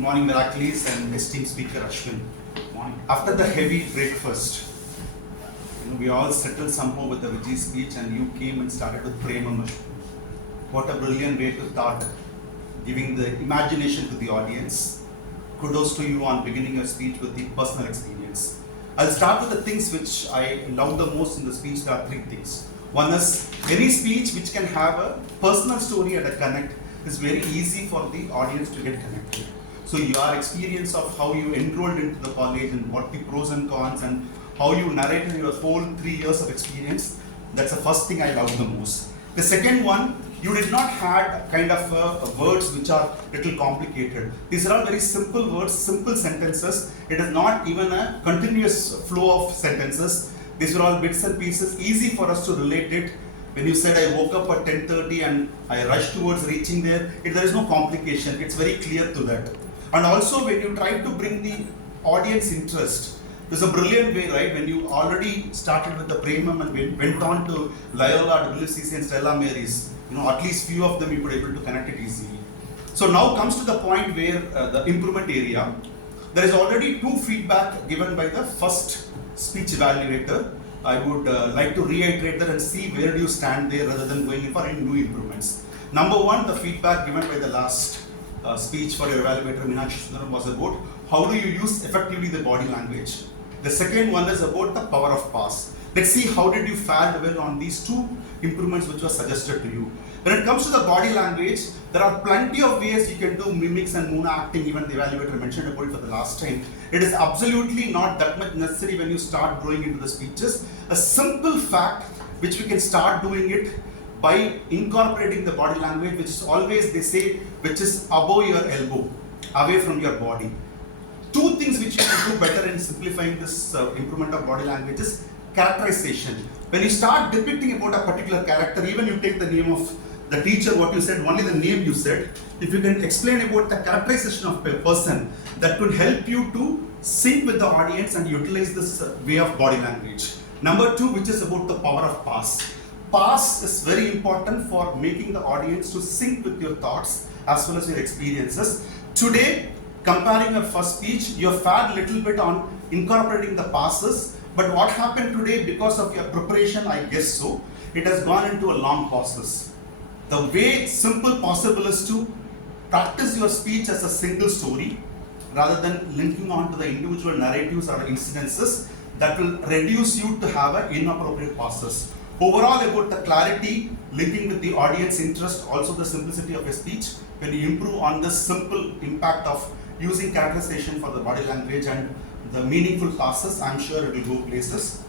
morning, Meraki and esteemed speaker Ashwin. Morning. After the heavy breakfast, we all settled somehow with the Vijay speech, and you came and started with Premam. What a brilliant way to start giving the imagination to the audience. Kudos to you on beginning your speech with the personal experience. I'll start with the things which I love the most in the speech. There are three things. One is any speech which can have a personal story and a connect is very easy for the audience to get connected. So your experience of how you enrolled into the college and what the pros and cons and how you narrated your whole 3 years of experience, that's the first thing I love the most. The second one, you did not have kind of words which are little complicated. These are all very simple words, simple sentences. It is not even a continuous flow of sentences. These are all bits and pieces, easy for us to relate it. When you said I woke up at 10:30 and I rushed towards reaching there, there is no complication. It's very clear to that. And also when you try to bring the audience interest, there's a brilliant way, right? When you already started with the Premam and went on to Loyola, WCC and Stella Mary's, at least few of them you were able to connect it easily. So now comes to the point where the improvement area. There is already 2 feedback given by the first speech evaluator. I would like to reiterate that and see where do you stand there rather than going in for any new improvements. Number 1, the feedback given by the last speech for your evaluator Meraki was about how do you use effectively the body language. The second one is about the power of pass. Let's see how did you fare well on these 2 improvements which were suggested to you. When it comes to the body language, there are plenty of ways you can do mimics and moon acting. Even the evaluator mentioned about it for the last time. It is absolutely not that much necessary when you start growing into the speeches. A simple fact which we can start doing it by incorporating the body language, which is always, they say, which is above your elbow, away from your body. 2 things which you can do better in simplifying this improvement of body language is characterization. When you start depicting about a particular character, even you take the name of the teacher, what you said, only the name you said, if you can explain about the characterization of a person, that could help you to sync with the audience and utilize this way of body language. Number 2, which is about the power of pass. Pass is very important for making the audience to sync with your thoughts as well as your experiences. Today, comparing your first speech, you have fared a little bit on incorporating the passes, but what happened today, because of your preparation, I guess so, it has gone into a long process. The way simple possible is to practice your speech as a single story rather than linking on to the individual narratives or incidences that will reduce you to have an inappropriate passes. Overall, about the clarity, linking with the audience interest, also the simplicity of a speech, when you improve on this simple impact of using characterization for the body language and the meaningful passes, I'm sure it will go places.